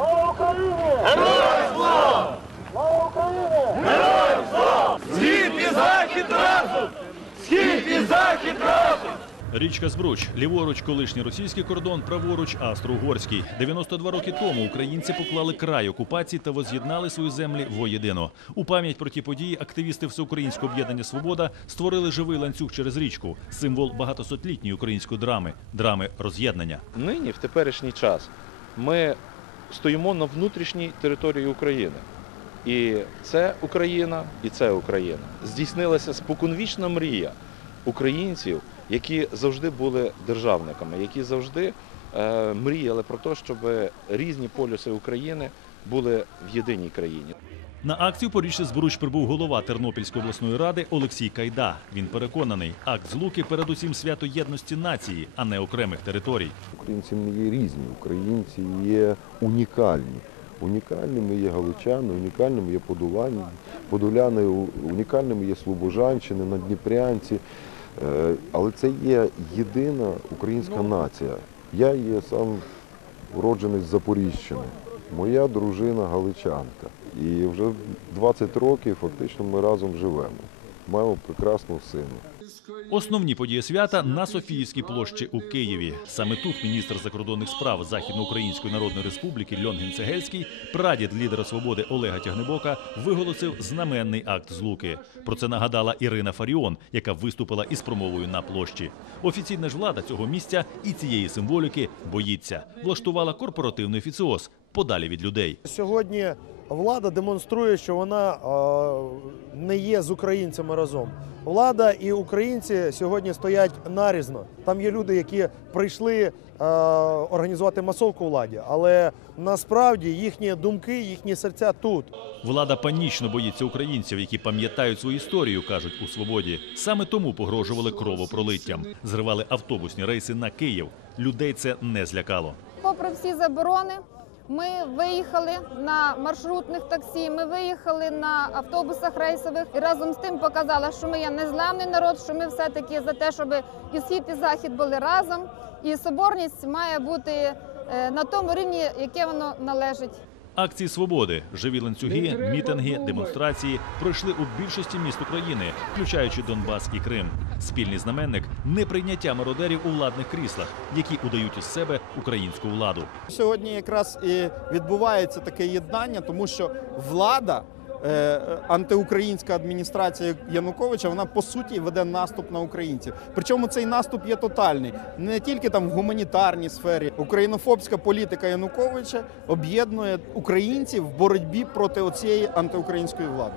Слава Україні! Героям слава! Слава Україні! Схід і захід разом! Схід і захід разом! Річка Збруч, ліворуч колишній російський кордон, праворуч австро-угорський. 92 роки тому українці поклали край окупації та воз'єднали свої землі воєдино. У пам'ять про ті події активісти Всеукраїнського об'єднання Свобода створили живий ланцюг через річку, символ багатосотлітньої української драми, драми роз'єднання. Нині, в теперішній час, ми стоїмо на внутрішній території України. І це Україна, і це Україна. Здійснилася споконвічна мрія українців, які завжди були державниками, які завжди е, мріяли про те, щоб різні полюси України були в єдиній країні. На акцію по річці Збруч прибув голова Тернопільської обласної ради Олексій Кайда. Він переконаний, акт злуки передусім свято єдності нації, а не окремих територій. Українці не є різні, українці є унікальні. Унікальними є галичани, унікальними є подолані, подоляни, унікальними є слобожанщини, надніпрянці. Е, Але це є єдина українська нація. Я є сам уроджений з Запоріжжяни. Моя дружина галичанка. І вже 20 років фактично ми разом живемо. Маємо прекрасну сину. Основні події свята на Софіївській площі у Києві. Саме тут міністр закордонних справ Західноукраїнської Народної Республіки Льонгін Цегельський, прадід лідера свободи Олега Тягнебока, виголосив знаменний акт злуки. Про це нагадала Ірина Фаріон, яка виступила із промовою на площі. Офіційна ж влада цього місця і цієї символіки боїться. Влаштувала корпоративний офіціоз подалі від людей. Сьогодні влада демонструє, що вона е, не є з українцями разом. Влада і українці сьогодні стоять нарізно. Там є люди, які прийшли е, організувати масовку владі, але насправді їхні думки, їхні серця тут. Влада панічно боїться українців, які пам'ятають свою історію, кажуть у свободі. Саме тому погрожували кровопролиттям, зривали автобусні рейси на Київ. Людей це не злякало. Попри всі заборони, ми виїхали на маршрутних таксі, ми виїхали на автобусах рейсових і разом з тим показали, що ми є незламний народ, що ми все таки за те, щоб і схід, і захід були разом. І соборність має бути е, на тому рівні, яке воно належить. Акції свободи, живі ланцюги, мітинги, демонстрації пройшли у більшості міст України, включаючи Донбас і Крим. Спільний знаменник неприйняття мародерів у владних кріслах, які удають із себе українську владу. Сьогодні якраз і відбувається таке єднання, тому що влада, антиукраїнська адміністрація Януковича, вона по суті веде наступ на українців. Причому цей наступ є тотальний, не тільки там в гуманітарній сфері. Українофобська політика Януковича об'єднує українців в боротьбі проти оцієї антиукраїнської влади.